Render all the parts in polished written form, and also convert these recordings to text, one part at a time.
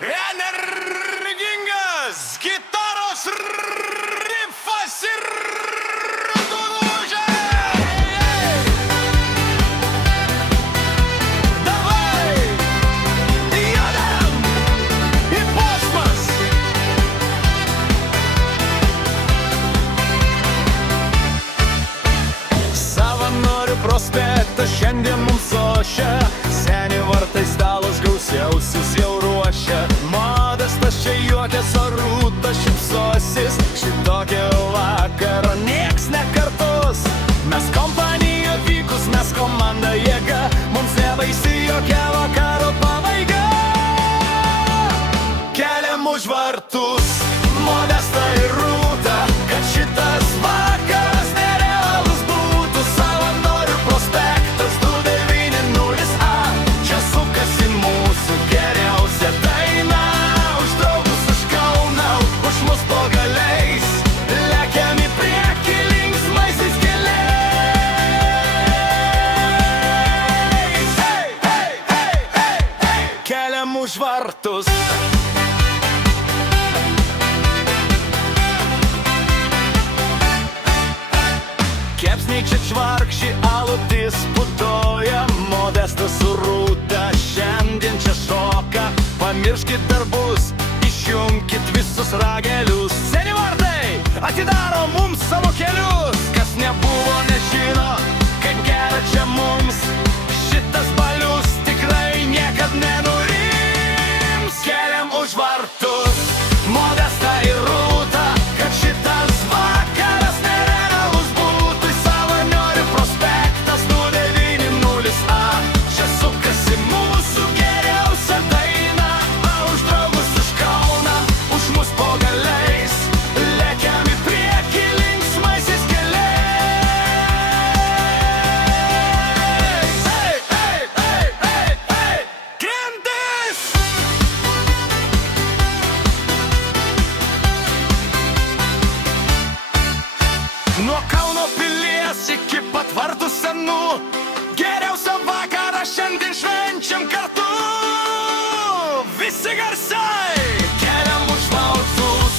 Energingas gitaros rifas ir dūžia. Davai, jodam į kosmos. Savanorių prospektas šiandien mums ošia, seni vartai stalas gausiausius jau ruošia. Modestas čia juokės, o Rūta šypsosis, šitokio vakaro nieks nekartos. Mes kompanija vykus, mes komanda jėga, mums nebaisi jokia vakaro pabaiga. Keliam už vartus Modestą ir Rūtą, kad šitas vakaras nerealus būtų. Savanorių prospektas 290A, čia sukasi mūsų geriausia daina. Už draugus, už Kauną, už mus po galiais, lekiam į priekį linksmaisiais keliais. Hey, hey, hey, hey, hey. Keliam už vartus. Kepsniai čia čvarkši, alutis putoja, Modestas su Rūta šiandien čia šoka. Pamirškit darbus, išjungkit visus ragelius. Seni vartai atidaro mums savo kelius. Kas nebuvo, nežino, kaip gera čia mums. Šitas balius tikrai niekad nenurims. Keliam už vartus Modestą ir Rūtą, kad šitas vakaras nerealus būtų. Savanorių prospektas 290A, čia sukasi mūsų geriausia daina. Už draugus, už Kauną, už mus po galiais, lekiam į priekį linksmaisiais keliais. Hey, hey, hey, hey, hey. Grindis! Nuo Kauno pilies iki pat vartų senų, geriausią vakarą šiandien švenčiam kartu. Visi garsai keliam už vartus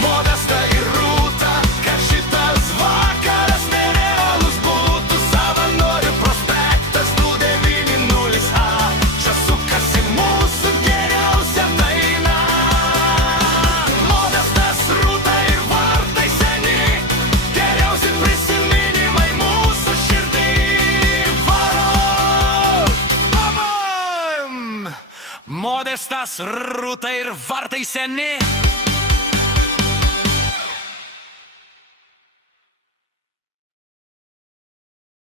Modestą ir Rūtą, kad šitas vakaras nerealus būtų. Savanorių prospektas 290A, čia sukasi mūsų geriausia daina. Modestas, Rūta ir vartai seni, geriausi prisiminimai mūsų širdį. Varom! Modestas, Rūta ir vartai seni.